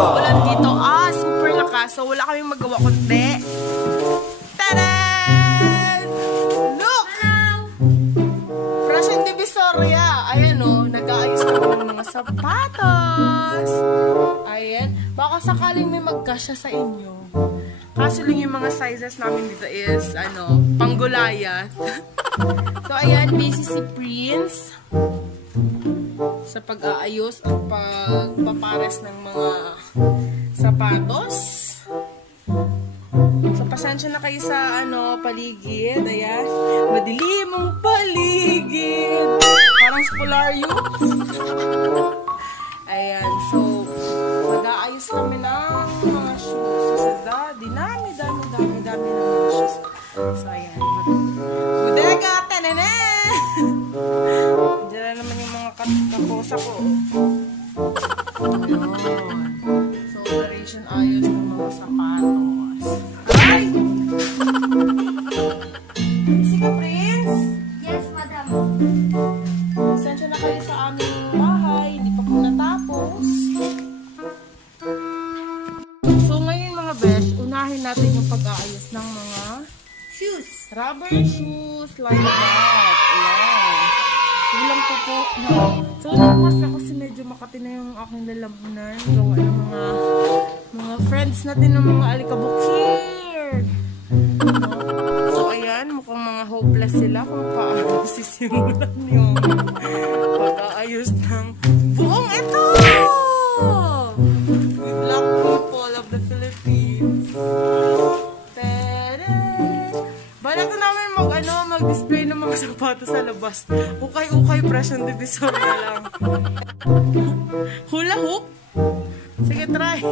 Ulan dito. Super lakas. So, wala kaming magawa kundi. Taran! Look! Fresh and Divisoria. Ayan o. Nag-aayos na ng mga sapatos. Ayan. Baka sakaling may magkasya sa inyo. Kaso lang yung mga sizes namin dito is, panggulayat. So, ayan, busy si Prince sa pag-aayos at pagpapares ng mga sapatos. So, pasensya na kayo sa, paligid. Ayan. Madilim ang paligid. Parang spolaryo. Ayan. So, mag-aayos kami ng mga shoes. So, dami ng mga shoes. So, ayan. Bodega! Tanana! Diyan na naman yung mga kakosa ko. Ayan. So, operation ayos ng mga sapatos. Ay! Busy ka, Prince? Yes, madam. Pasensya na kayo sa aming bahay. Hindi pa po natapos. So, ngayon mga besh, unahin natin yung pag-aayos ng mga Shoes. rubber shoes like that. Ayan. Kulang po po. So, nagmas ako kasi medyo makati na yung aking lalamunan. Gawa ng mga friends natin ng mga alikabok here. So, ayan. Mukhang mga hopeless sila kung paano sisimulan yung pag-aayos ng buong ito! We black people of the Philippines. Bala ko namin mag-display ng mga sapatos sa labas. Ukay-ukay, fresh and Divisoria lang. Hula hoop? Sige, try.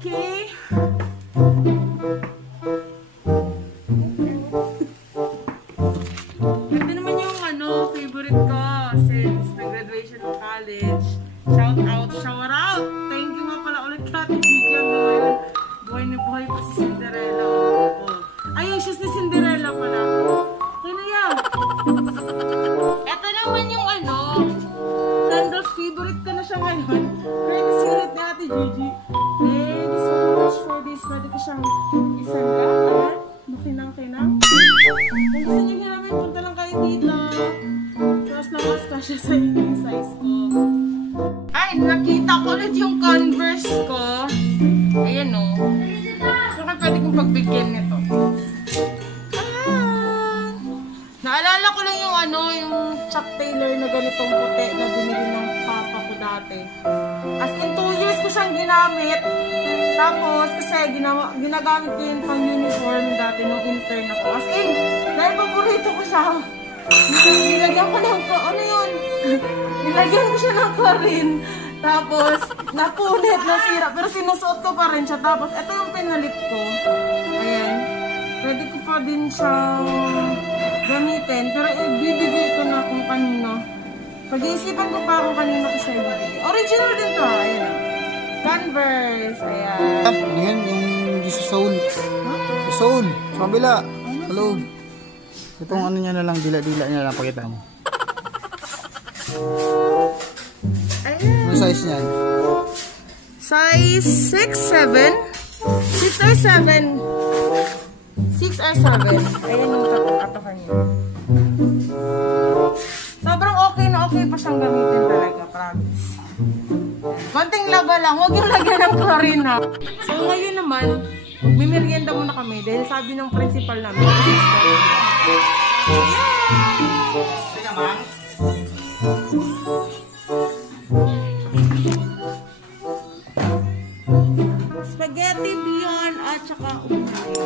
Okay. Ito naman yung favorite ko since nag-graduation ng college. Shout out. Thank you nga pala ulit Kati Bigyan ngayon. Buhay na buhay pa si Cinderella. Ay, yung shoes ni Cinderella pala. Okay na yan. Ito naman yung sandals, favorite ko na siya ngayon. Courtesy ulit ni Ate Gigi. Thank you so much for this. Pwede ko siyang isanda. Ayan. Makinang-kinang. Kung gusto niyo hiramin, punta lang kayo dito. Tapos nakas ka siya sa inyong size ko. Ay, nakita ko ulit yung Converse ko. Ayan o. So, pwede kong pagbigyan nito. Ayan. Naalala ko lang yung yung Chuck Taylor na ganitong puti na binili ng papa ko dati. As in, 2 years ko siyang ginamit. Tapos, kasi ginagamit ko yung pang-uniform dati nung intern ako. As in, dahil paborito ko siya. Nilagyan ko ng, nilagyan ko siya ng chlorine. Tapos, napunit, nasira. Pero sinusuot ko pa rin siya. Tapos, ito yung pinalit ko. Ayan. Pwede ko pa din siyang gamitin. Pero ibibigay ko na kung kanino. Pag-iisipan ko pa kung kanino ko siya ibibigay. Original Designer din to. Ayan. Converse. Ayan. Yan, yung sa soul. Sa soul. Sa kabila. Sa loob. Itong ano niya na lang, dila-dila niya lang pakita niya. Ayan. Ano size niyan? Size 6, 7. 6 or 7. 6 or 7. Ayan yung katokan niya. Sobrang okay na okay pa siyang gamitin talaga, promise. Konting laba lang, huwag yung lagyan ng chlorine ha. So ngayon naman, magmimerienda muna kami dahil sabi ng principal namin. Spaghetti, beyond, at saka umay.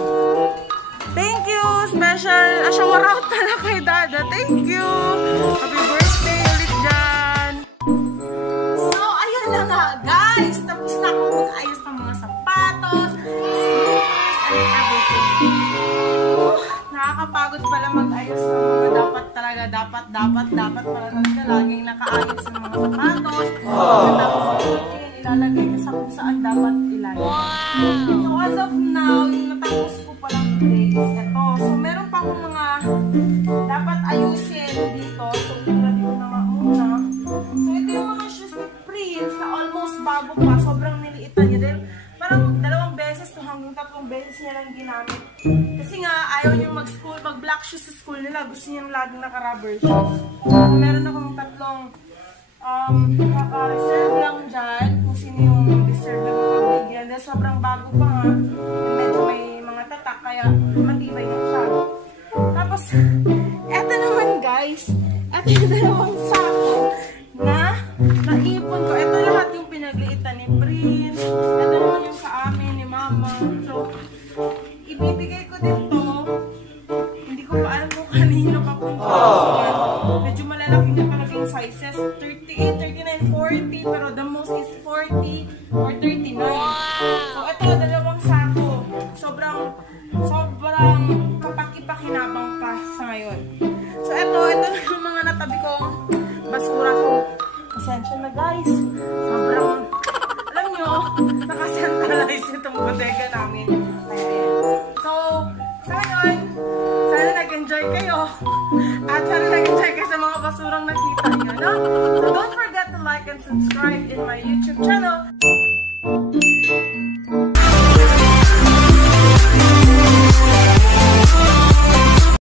Thank you! Special shower out pala kay Dada. Thank you! Happy birthday ulit dyan! So, ayun na nga guys! Tapos na akong mag-ayos ng mga sapatos, slippers, and everything. Nakakapagod pala mag-ayos ng mga dapat talaga, dapat pala talaga laging nakaayos ng mga sapatos. Tapos ilalagay ko sa kung saan dapat ilagay. So, as of now, yung natapos ko palang today is ito. So, meron pa akong mga dapat ayusin dito. So, ilagay ko na nga muna. So, ito yung mga shoes ni Prince na almost bago pa. Sobrang niliitan niya din. Parang 2 beses to hanggang 3 beses niya lang ginamit. Kasi nga, ayaw niya mag-black shoes sa school nila. Gusto niya laging naka-rubber shoes. So, meron akong 3 naka-reserve lang dyan. Kung sino yung reserve na makabigyan. Dahil sobrang bago pa nga. Medyo may mga tatak, kaya matibay na siya. Tapos, eto naman guys. Eto yung 2 sako na naipon ko. Eto lahat yung pinagliitan ni Prince. Eto naman yung sa amin, ni Mama. So, ibibigay ko din to. Hindi ko pa alam kung kanino papunta. Medyo malalaki na talaga yung sizes. 38, 39, 40. Pero the most is 40 or 39. So, ito, 2 sako. Sobrang kapakipakinabang pa sa ngayon. So, ito na yung mga natabi kong basura. So, pasensya na guys. Sobrang, alam nyo, nakacentralize itong bodega namin. Ayan. So, sa ngayon, sana nag-enjoy kayo. At sana nag-enjoy kayo sa mga basurang nakita nyo, no? So, don't forget to like and subscribe in my YouTube channel.